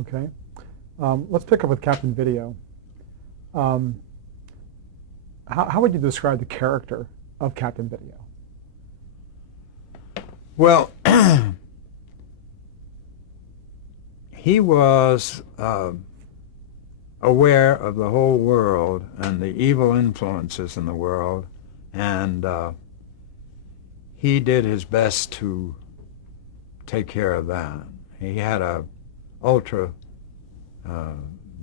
Okay. Let's pick up with Captain Video. Um, how would you describe the character of Captain Video? Well, he was aware of the whole world and the evil influences in the world, and he did his best to take care of that. He had a ultra uh,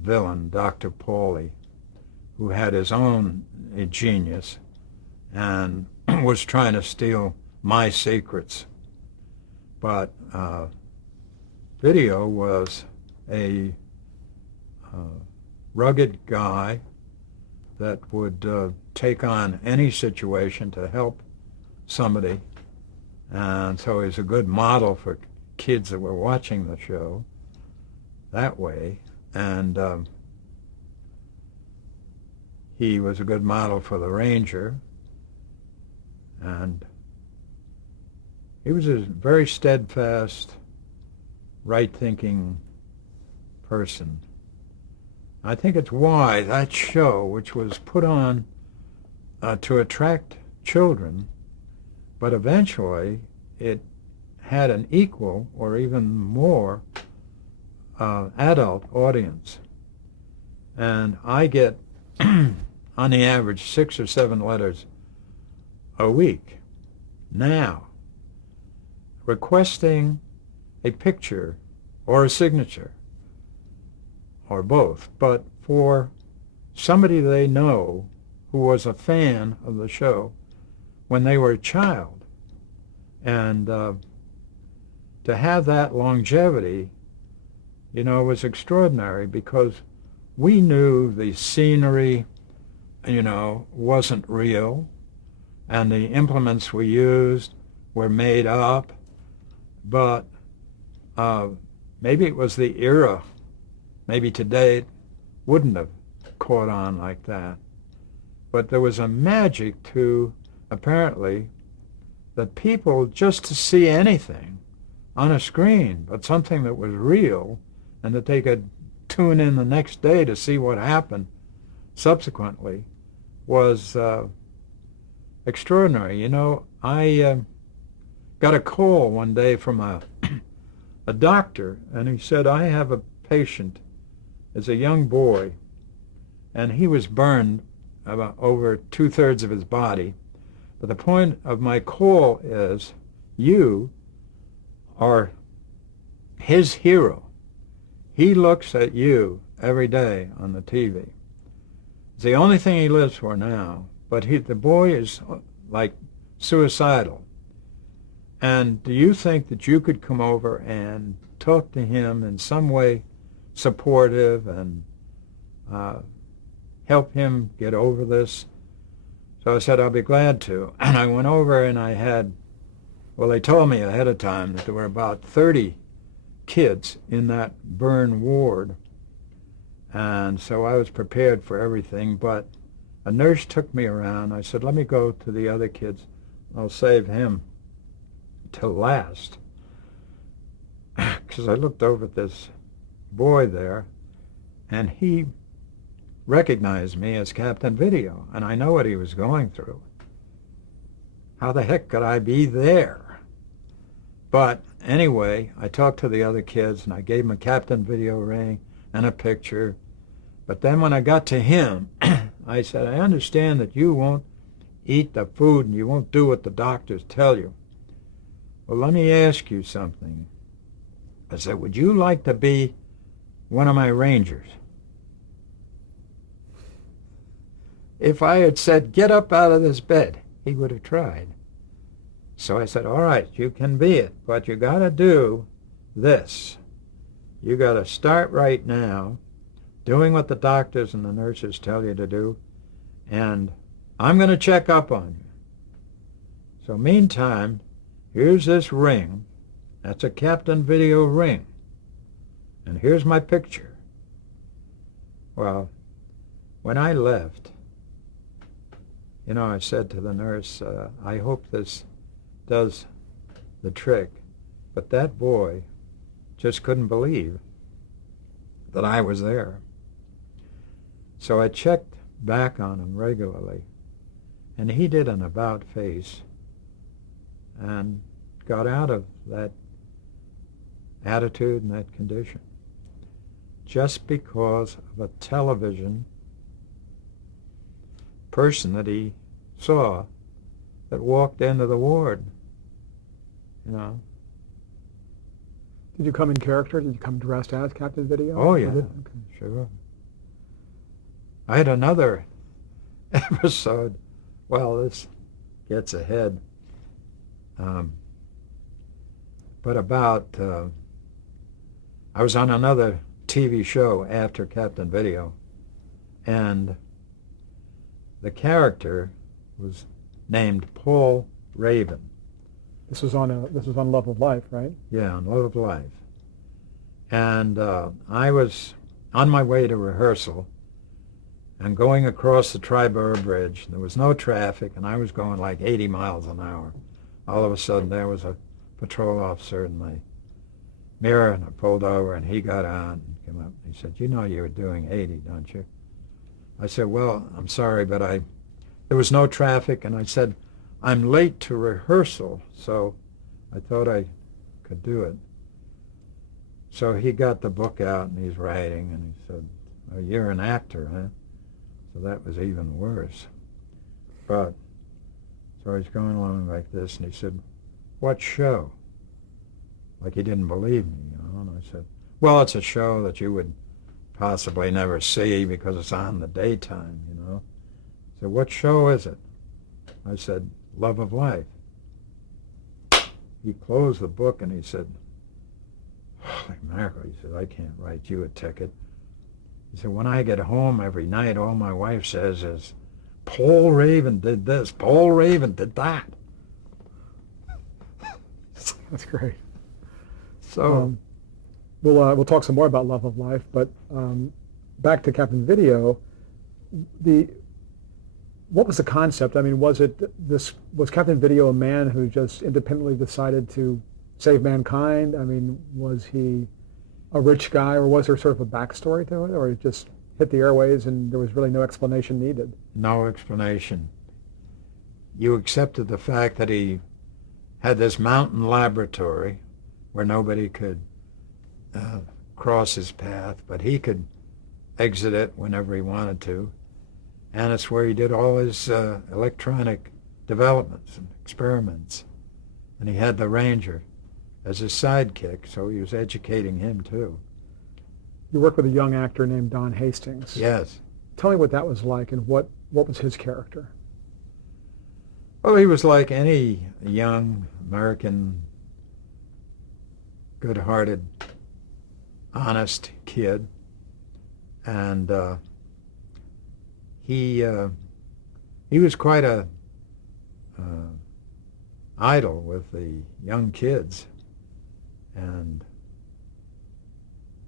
villain, Dr. Paulie, who had his own genius and was trying to steal my secrets. But Video was a rugged guy that would take on any situation to help somebody. And so he's a good model for kids that were watching the show that way. And he was a good model for the Ranger. And he was a very steadfast, right-thinking person. I think it's why that show, which was put on to attract children, but eventually it had an equal or even more adult audience. And I get, on the average, 6 or 7 letters a week now requesting a picture or a signature or both, but for somebody they know who was a fan of the show when they were a child. And to have that longevity, was extraordinary because we knew the scenery, wasn't real, and the implements we used were made up, but maybe it was the era. Maybe today it wouldn't have caught on like that. But there was a magic to, apparently, that people, just to see anything on a screen, but something that was real, and that they could tune in the next day to see what happened subsequently, was extraordinary. I got a call one day from a doctor, and he said, I have a patient as a young boy, and he was burned about over 2/3 of his body. But the point of my call is you are his hero. He looks at you every day on the TV. It's the only thing he lives for now, but the boy is like suicidal. And do you think that you could come over and talk to him in some way supportive and help him get over this? So I said, I'll be glad to. And I went over and they told me ahead of time that there were about 30 kids in that burn ward. And so I was prepared for everything, but a nurse took me around. I said, let me go to the other kids. I'll save him till last. Because I looked over at this boy there, and he recognized me as Captain Video, and I know what he was going through. How the heck could I be there? But anyway, I talked to the other kids, and I gave him a Captain Video ring and a picture. But then when I got to him, I said, I understand that you won't eat the food and you won't do what the doctors tell you. Well, let me ask you something. I said, would you like to be one of my Rangers? If I had said, get up out of this bed, he would have tried. So I said, all right, you can be it, but you got to do this. You got to start right now doing what the doctors and the nurses tell you to do, and I'm going to check up on you. So meantime, here's this ring. That's a Captain Video ring. And here's my picture. Well, when I left, I said to the nurse, I hope this does the trick. But that boy just couldn't believe that I was there. So I checked back on him regularly, and he did an about face and got out of that attitude and that condition just because of a television person that he saw that walked into the ward, you know. Did you come in character? Did you come dressed as Captain Video? Oh, yeah, Okay. sure. I had another episode. Well, this gets ahead. But I was on another TV show after Captain Video, and the character was named Paul Raven. This was on Love of Life, right? Yeah, on Love of Life. And I was on my way to rehearsal and going across the Triborough Bridge. There was no traffic, and I was going like 80 miles an hour. All of a sudden, there was a patrol officer in my mirror, and I pulled over, and he got on and came up. He said, "You know you were doing 80, don't you?" I said, "Well, I'm sorry, but there was no traffic," and I said, "I'm late to rehearsal, so I thought I could do it." So he got the book out, and he's writing, and he said, "Oh, you're an actor, huh?" So that was even worse. But, so he's going along like this, and he said, "What show?" Like he didn't believe me, you know, and I said, "Well, it's a show that you would possibly never see because it's on in the daytime, you know." He said, "What show is it?" I said, "Love of Life." He closed the book and he said, "Holy mackerel," he said, "I can't write you a ticket." He said, "When I get home every night, all my wife says is, Paul Raven did this, Paul Raven did that." That's great. So we'll talk some more about Love of Life, but back to Captain Video. What was the concept? I mean, was Captain Video a man who just independently decided to save mankind? I mean, was he a rich guy, or was there sort of a backstory to it, or it just hit the airways and there was really no explanation needed? No explanation. You accepted the fact that he had this mountain laboratory where nobody could cross his path, but he could exit it whenever he wanted to. And it's where he did all his electronic developments and experiments. And he had the ranger as his sidekick, so he was educating him too. You worked with a young actor named Don Hastings. Yes. Tell me what that was like, and what was his character? Well, he was like any young American, good-hearted, honest kid. And he was quite a idol with the young kids. And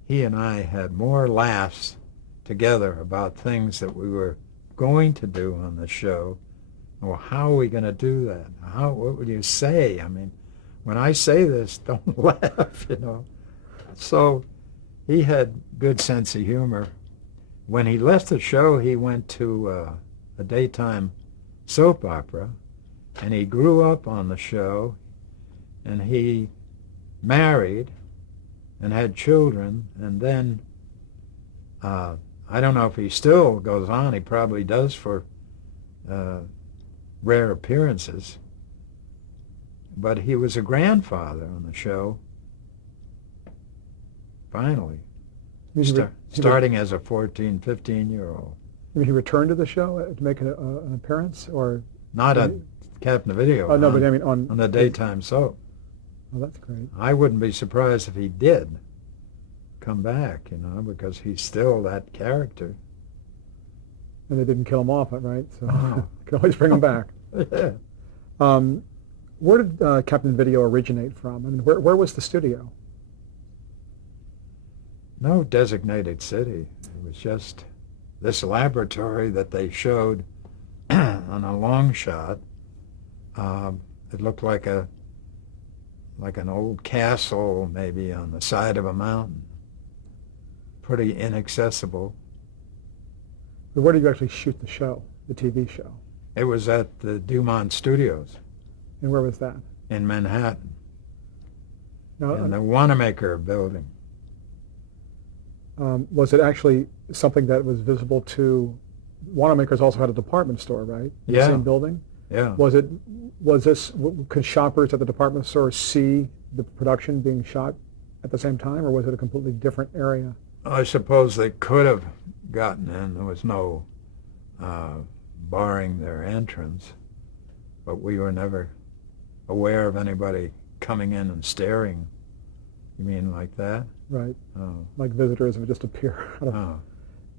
he and I had more laughs together about things that we were going to do on the show. Well, how are we going to do that? What would you say? I mean, when I say this, don't laugh, you know. So he had good sense of humor. When he left the show, he went to a daytime soap opera, and he grew up on the show, and he married and had children, and then I don't know if he still goes on. He probably does for rare appearances. But he was a grandfather on the show, finally, starting as a 14, 15-year-old. I mean, he returned to the show to make an appearance, or not on Captain Video. Oh, no, but I mean on the daytime soap. Oh, that's great. I wouldn't be surprised if he did come back, you know, because he's still that character. And they didn't kill him off, right? So you can always bring him back. Yeah. Where did Captain Video originate from? I mean, where was the studio? No designated city. It was just this laboratory that they showed on a long shot. It looked like an old castle, maybe on the side of a mountain. pretty inaccessible. But where did you actually shoot the show, the TV show? It was at the Dumont Studios And where was that? in Manhattan, Now, in the Wanamaker building. was it actually something that was visible to? Wanamaker's also had a department store, right? In Yeah. the same building. Yeah. Could shoppers at the department store see the production being shot at the same time, or was it a completely different area? I suppose they could have gotten in. There was no barring their entrance, but we were never aware of anybody coming in and staring. You mean like that? Right. Oh. Like visitors would just appear. Oh.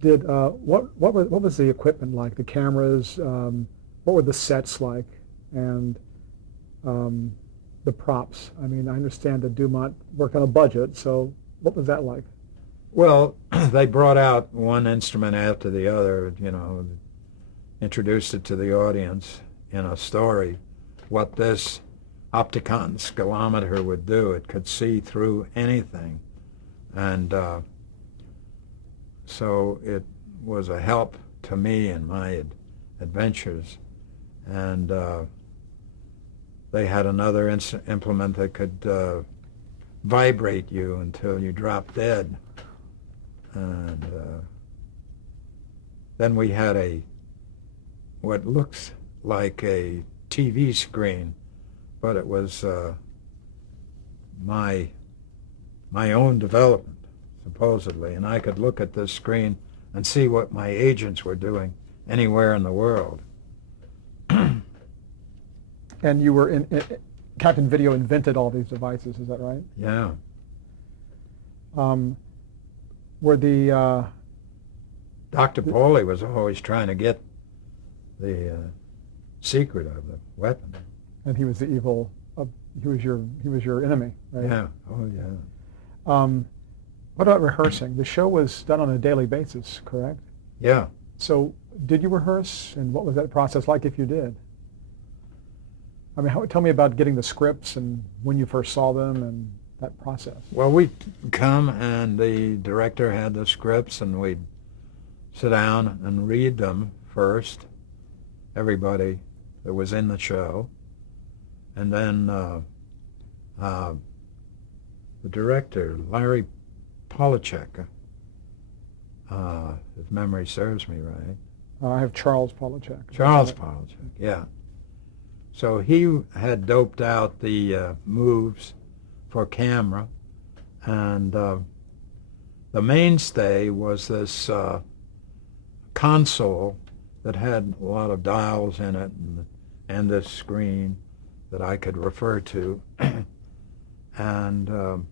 Did what was the equipment like? The cameras, what were the sets like, and the props? I mean, I understand that Dumont worked on a budget, so what was that like? Well, they brought out one instrument after the other, introduced it to the audience in a story, what this Opticon scalometer would do. It could see through anything. And so it was a help to me in my adventures. And they had another implement that could vibrate you until you dropped dead. And then we had what looks like a TV screen, but it was my own development, supposedly, and I could look at this screen and see what my agents were doing anywhere in the world. And you were Captain Video invented all these devices, is that right? Yeah. Were the Dr. Pauly was always trying to get the secret of the weapon. and he was the evil. He was your enemy, right? Yeah. Oh, yeah. What about rehearsing? The show was done on a daily basis, correct? Yeah. So did you rehearse, and what was that process like if you did? I mean, tell me about getting the scripts and when you first saw them and that process. Well, we'd come and the director had the scripts and we'd sit down and read them first, everybody that was in the show. And then the director, Larry Polachek, if memory serves me right. I have Charles Polachek. Charles Polachek, yeah. So he had doped out the moves for camera, and the mainstay was this console that had a lot of dials in it, and this screen that I could refer to. And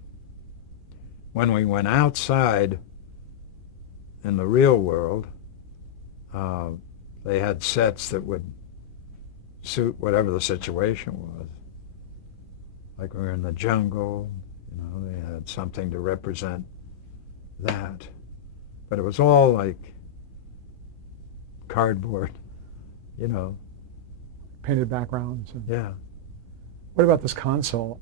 when we went outside in the real world, they had sets that would suit whatever the situation was. Like we were in the jungle, they had something to represent that. But it was all like cardboard, Painted backgrounds. Yeah. What about this console?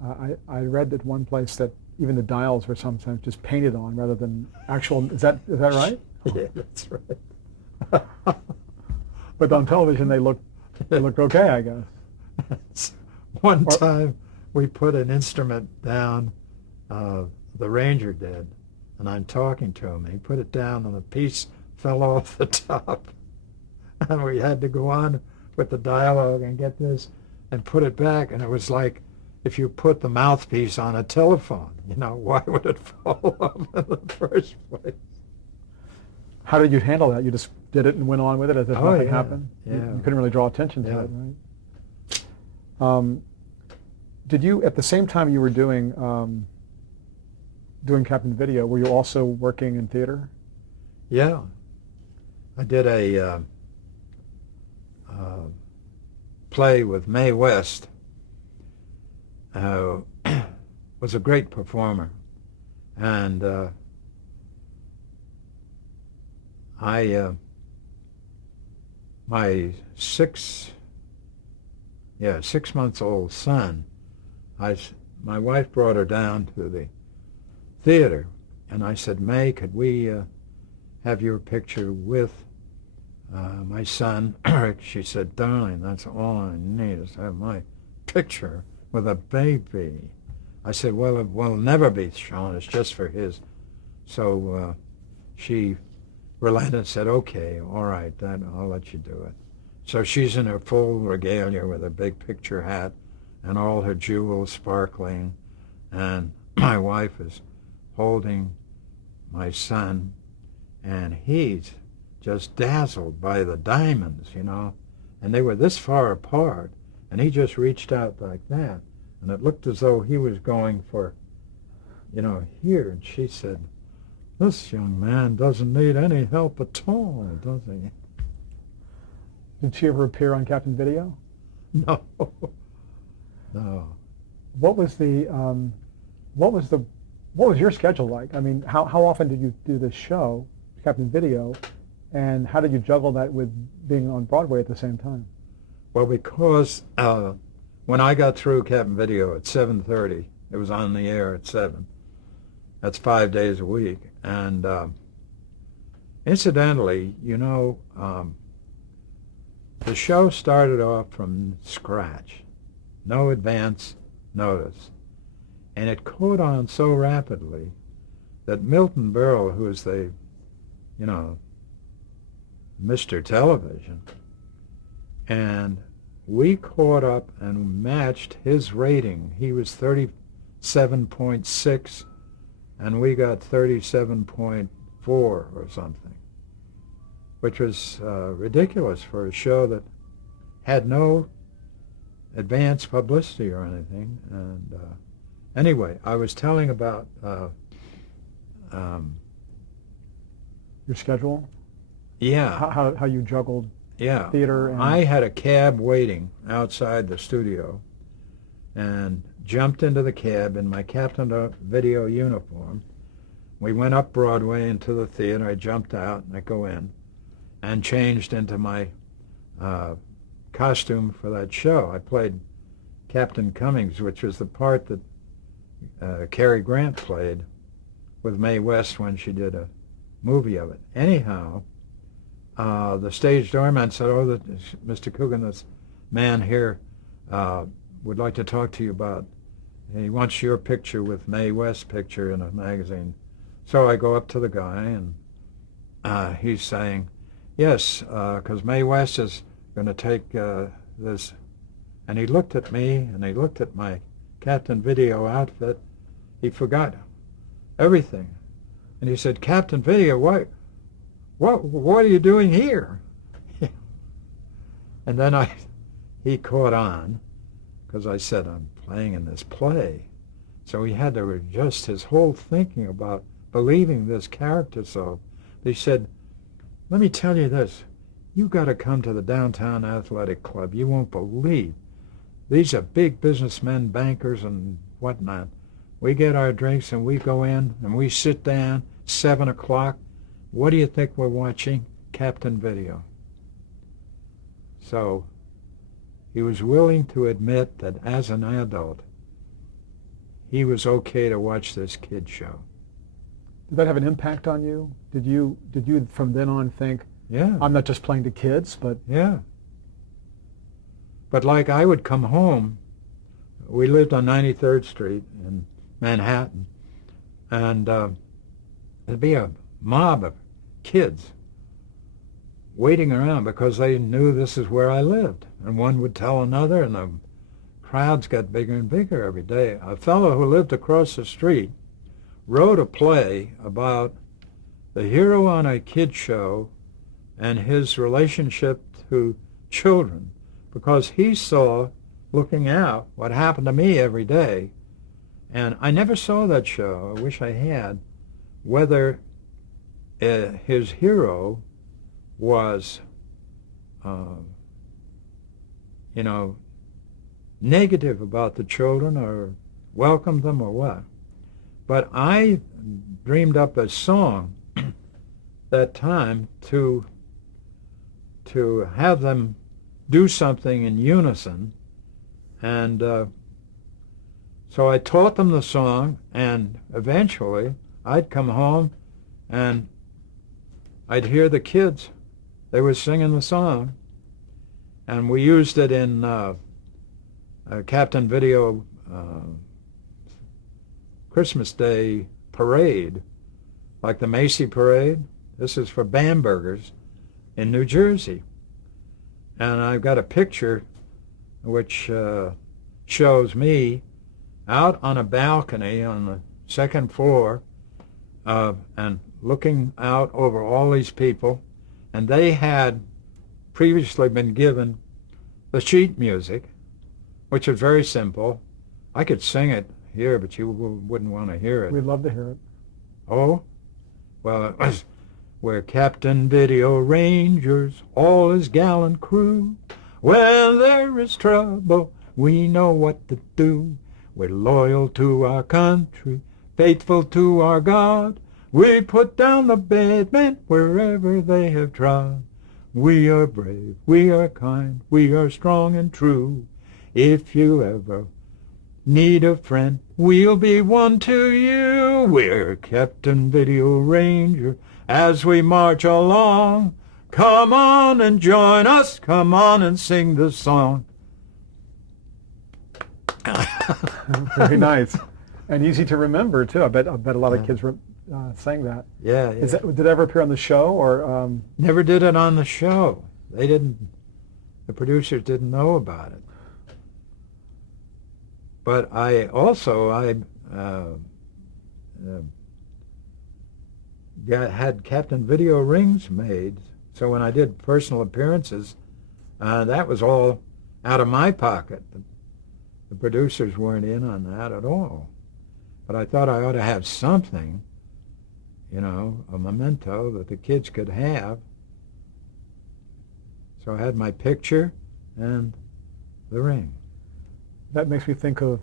I read at one place that even the dials were sometimes just painted on rather than actual. Is that right? Yeah, that's right. But on television they looked okay, I guess. One time we put an instrument down, the ranger did, and I'm talking to him. He put it down and the piece fell off the top. And we had to go on with the dialogue and get this and put it back. And it was like if you put the mouthpiece on a telephone, why would it fall off in the first place? How did you handle that? You just did it and went on with it as if nothing happened? Yeah. You couldn't really draw attention to it, right? Did you, at the same time you were doing Captain Video, were you also working in theater? Yeah. I did a play with Mae West, was a great performer. And my 6-month-old son, my wife brought her down to the theater, and I said, May, could we have your picture with my son, Eric? She said, darling, that's all I need is to have my picture with a baby. I said, well, it will never be shown. It's just for his. So she relented and said, okay, all right, then I'll let you do it. So she's in her full regalia with a big picture hat and all her jewels sparkling. And my wife is holding my son, and he's just dazzled by the diamonds, you know. And they were this far apart, and he just reached out like that. And it looked as though he was going for, you know, here. And she said, this young man doesn't need any help at all, does he? Did she ever appear on Captain Video? No. No. What was your schedule like? I mean, how often did you do this show, Captain Video, and how did you juggle that with being on Broadway at the same time? Well, because when I got through Captain Video at 7:30, it was on the air at 7. That's 5 days a week. And incidentally, you know, the show started off from scratch, no advance notice. And it caught on so rapidly that Milton Berle, who is the, you know, Mr. Television, and we caught up and matched his rating. He was 37.6, and we got 37.4 or something, which was ridiculous for a show that had no advance publicity or anything. And anyway, I was telling about your schedule? Yeah. How you juggled Yeah. theater and... I had a cab waiting outside the studio and jumped into the cab in my Captain Video uniform. We went up Broadway into the theater. I jumped out and I go in and changed into my costume for that show. I played Captain Cummings, which was the part that Cary Grant played with Mae West when she did a movie of it. Anyhow, the stage doorman said, oh, Mr. Coogan, this man here would like to talk to you about, he wants your picture with Mae West's picture in a magazine. So I go up to the guy, and he's saying, yes, because Mae West is going to take this. And he looked at me, and he looked at my Captain Video outfit. He forgot everything. And he said, Captain Video, what are you doing here? And then he caught on, because I said, I'm playing in this play. So he had to adjust his whole thinking about believing this character. So he said, let me tell you this. You got to come to the Downtown Athletic Club. You won't believe. These are big businessmen, bankers, and whatnot. We get our drinks, and we go in, and we sit down, 7 o'clock. What do you think we're watching? Captain Video. So he was willing to admit that as an adult, he was okay to watch this kid show. Did that have an impact on you? Did you from then on think, Yeah. I'm not just playing to kids, but... Yeah. But like I would come home, we lived on 93rd Street in Manhattan, and there'd be a mob of kids waiting around because they knew this is where I lived. And one would tell another, and the crowds got bigger and bigger every day. A fellow who lived across the street wrote a play about the hero on a kid show and his relationship to children, because he saw, looking out, what happened to me every day. And I never saw that show. I wish I had. Whether his hero was, negative about the children or welcomed them or what. But I dreamed up a song that time to have them do something in unison. And so I taught them the song, and eventually I'd come home and I'd hear the kids. They were singing the song. And we used it in Captain Video Christmas Day parade, like the Macy parade. This is for Bambergers in New Jersey. And I've got a picture which shows me out on a balcony on the second floor and looking out over all these people. And they had previously been given the sheet music, which was very simple. I could sing it here, but you wouldn't want to hear it. We'd love to hear it. Oh? Well, it was where Captain Video Rangers, all his gallant crew, when there is trouble, we know what to do. We're loyal to our country, faithful to our God. We put down the bad men wherever they have trod. We are brave, we are kind, we are strong and true. If you ever need a friend, we'll be one to you. We're Captain Video Ranger as we march along. Come on and join us, come on and sing the song. Very nice. And easy to remember, too. I bet a lot of kids sang that. Yeah. Did it ever appear on the show? Or Never did it on the show. They didn't, the producers didn't know about it. But I also, had Captain Video rings made, so when I did personal appearances, that was all out of my pocket. The producers weren't in on that at all. But I thought I ought to have something, you know, a memento that the kids could have. So I had my picture and the ring. that makes me think of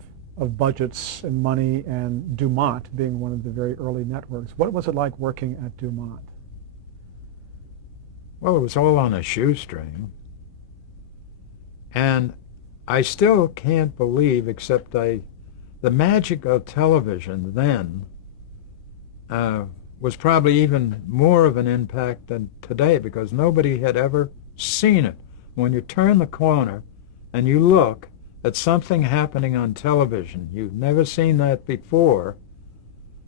budgets and money and Dumont being one of the very early networks. What was it like working at Dumont? Well, it was all on a shoestring. And I still can't believe, except the magic of television then was probably even more of an impact than today, because nobody had ever seen it. When you turn the corner and you look at something happening on television, you've never seen that before,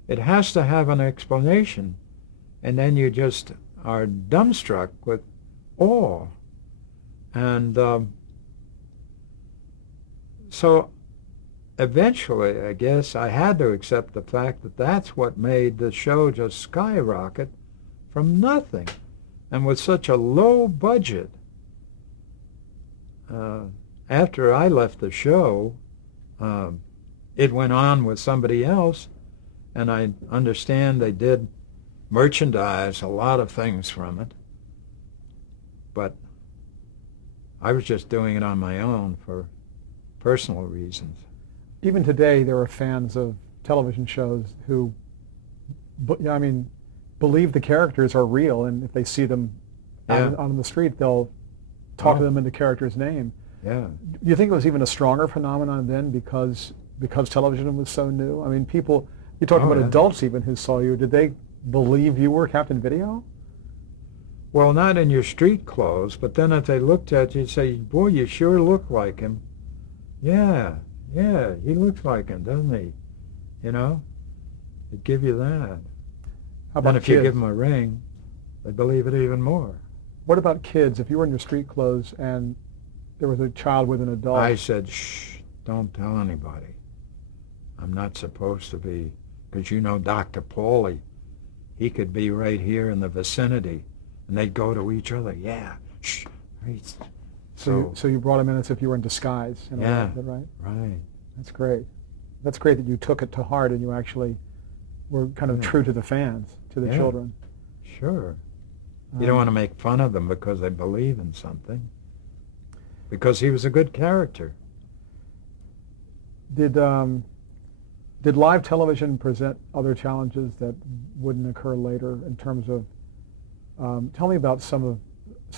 it has to have an explanation, and then you just are dumbstruck with awe. And so eventually, I guess, I had to accept the fact that that's what made the show just skyrocket from nothing. And with such a low budget, after I left the show, it went on with somebody else, and I understand they did merchandise, a lot of things from it. But I was just doing it on my own for personal reasons. Even today, there are fans of television shows who, believe the characters are real, and if they see them out on the street, they'll talk to them in the character's name. Yeah. Do you think it was even a stronger phenomenon then because television was so new? I mean, people, you talked about adults even who saw you. Did they believe you were Captain Video? Well, not in your street clothes, but then if they looked at you, you'd say, boy, you sure look like him. Yeah, he looks like him, doesn't he? You know? They'd give you that. How about and if kids? you give them a ring, they believe it even more. What about kids? If you were in your street clothes and there was a child with an adult. I said, shh, don't tell anybody. I'm not supposed to be, because you know Dr. Pauly, he could be right here in the vicinity, and they'd go to each other, yeah, shh. Right. So you brought him in as if you were in disguise. In a way, right? Right. That's great. That's great that you took it to heart and you actually were kind of true to the fans, to the children. Sure. You don't want to make fun of them because they believe in something. Because he was a good character. Did live television present other challenges that wouldn't occur later in terms of, tell me about some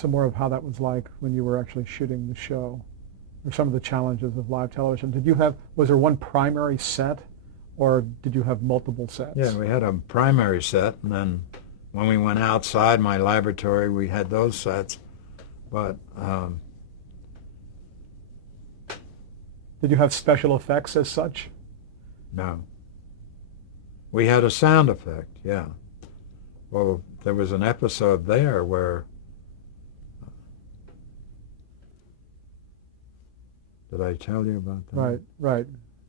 more of how that was like when you were actually shooting the show, or some of the challenges of live television. Was there one primary set, or did you have multiple sets? Yeah, we had a primary set, and then when we went outside my laboratory, we had those sets. But Did you have special effects as such? no. We had a sound effect, yeah. Well, there was an episode there where, did I tell you about that? Right, right.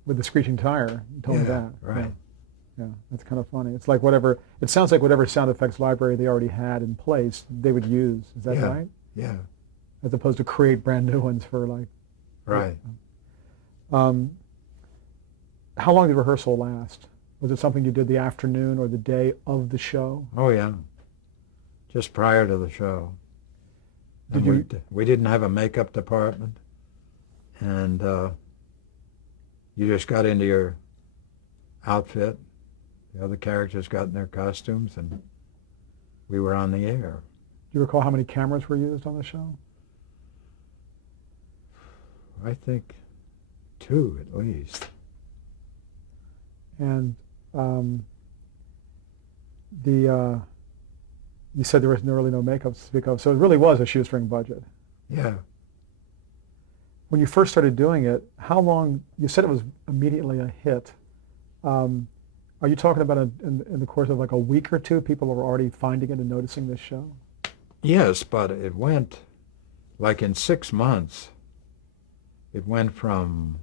With the screeching tire, you told me that. Right. Yeah, that's kind of funny. It's like whatever, it sounds like whatever sound effects library they already had in place, they would use. Is that right? Yeah. As opposed to create brand new ones for like. Right. How long did rehearsal last? Was it something you did the afternoon or the day of the show? Oh, yeah. Just prior to the show. Did And we didn't have a makeup department, and you just got into your outfit. The other characters got in their costumes, and we were on the air. Do you recall how many cameras were used on the show? I think 2 at least. And you said there was really no makeup to speak of, so it really was a shoestring budget. Yeah. When you first started doing it, how long? You said it was immediately a hit. Are you talking about in the course of like a week or two, people were already finding it and noticing this show? Yes, but it went, like in 6 months, it went from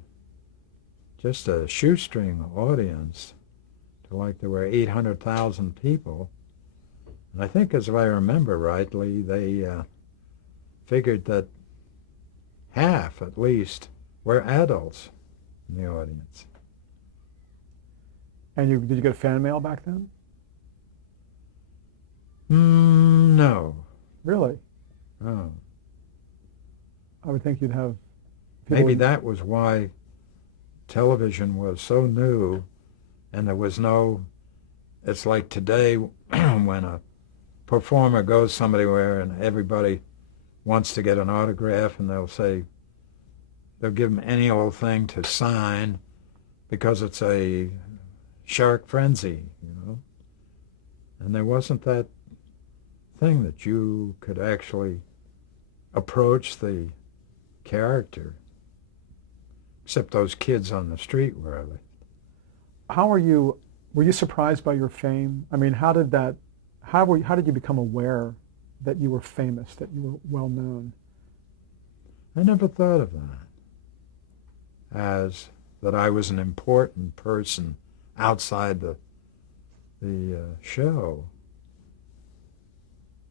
just a shoestring audience to like there were 800,000 people. And I think, as if I remember rightly, they figured that half, at least, were adults in the audience. And did you get fan mail back then? No. Really? Oh. I would think you'd have people. Maybe that was why television was so new, and there was no, it's like today when a performer goes somewhere and everybody wants to get an autograph, and they'll give them any old thing to sign because it's a shark frenzy, you know. And there wasn't that thing that you could actually approach the character, except those kids on the street where I lived. How were you surprised by your fame? I mean, how did you become aware that you were famous, that you were well known? I never thought of that as that I was an important person outside the show.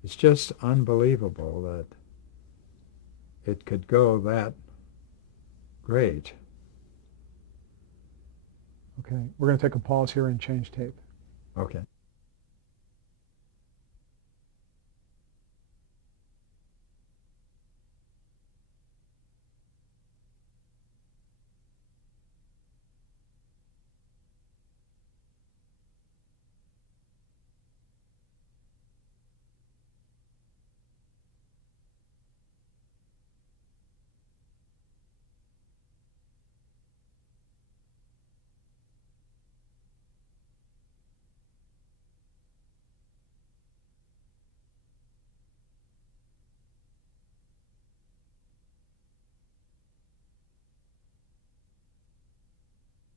It's just unbelievable that it could go that great. Okay, we're going to take a pause here and change tape. Okay.